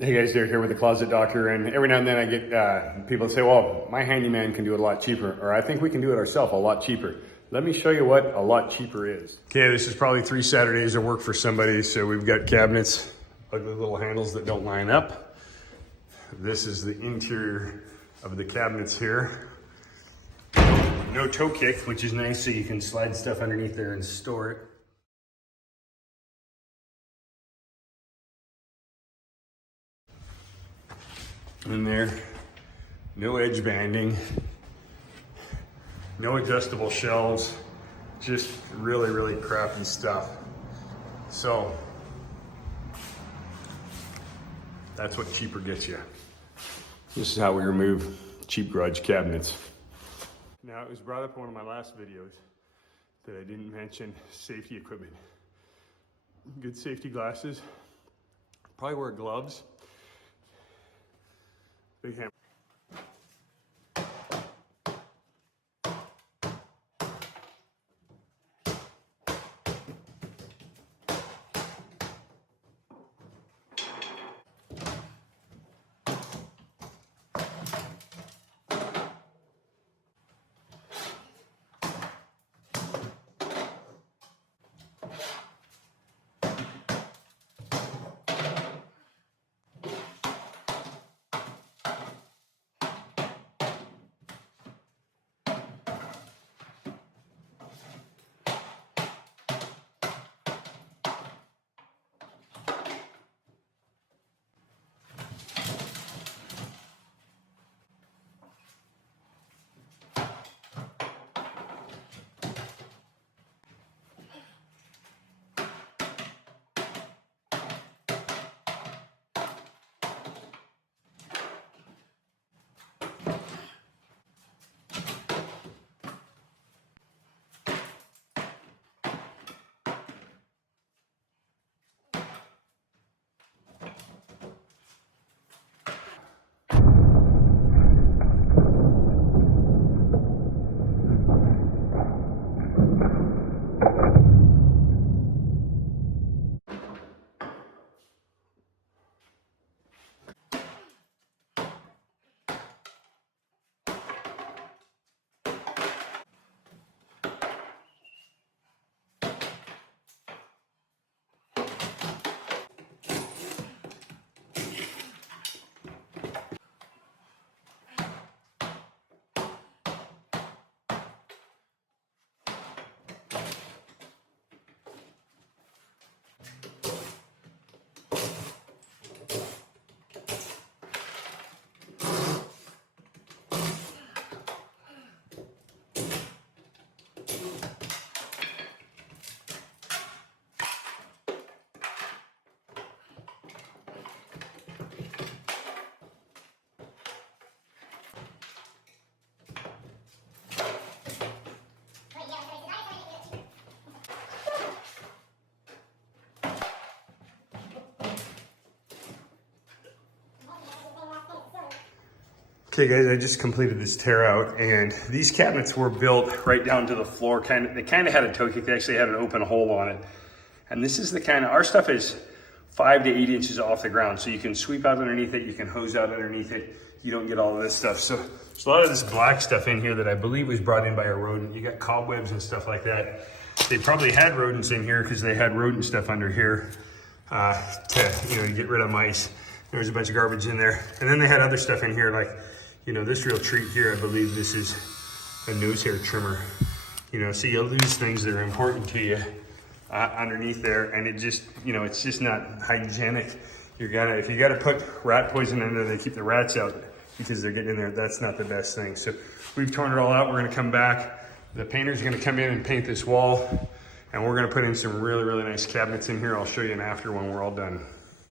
Hey guys, Derek here with the Closet Doctor, and every now and then I get people say, well, my handyman can do it a lot cheaper, or I think we can do it ourselves a lot cheaper. Let me show you what a lot cheaper is. Okay, this is probably 3 Saturdays of work for somebody. So we've got cabinets, ugly little handles that don't line up. This is the interior of the cabinets here. No toe kick, which is nice, so you can slide stuff underneath there and store it. In there, no edge banding, no adjustable shelves, just really, really crappy stuff. So that's what cheaper gets you. This is how we remove cheap garage cabinets. Now, it was brought up in one of my last videos that I didn't mention safety equipment. Good safety glasses, probably wear gloves. Big hammer. Okay guys, I just completed this tear out, and these cabinets were built right down to the floor. They kind of had a toe kick. They actually had an open hole on it. And this is the kind of, our stuff is 5 to 8 inches off the ground. So you can sweep out underneath it, you can hose out underneath it. You don't get all of this stuff. So there's a lot of this black stuff in here that I believe was brought in by a rodent. You got cobwebs and stuff like that. They probably had rodents in here because they had rodent stuff under here to get rid of mice. There was a bunch of garbage in there. And then they had other stuff in here like, this real treat here, I believe this is a nose hair trimmer. So you lose things that are important to you underneath there, and it just, it's just not hygienic. If you gotta put rat poison in there, they keep the rats out because they're getting in there. That's not the best thing. So we've torn it all out. We're gonna come back. The painter's gonna come in and paint this wall, and we're gonna put in some really, really nice cabinets in here. I'll show you an after when we're all done.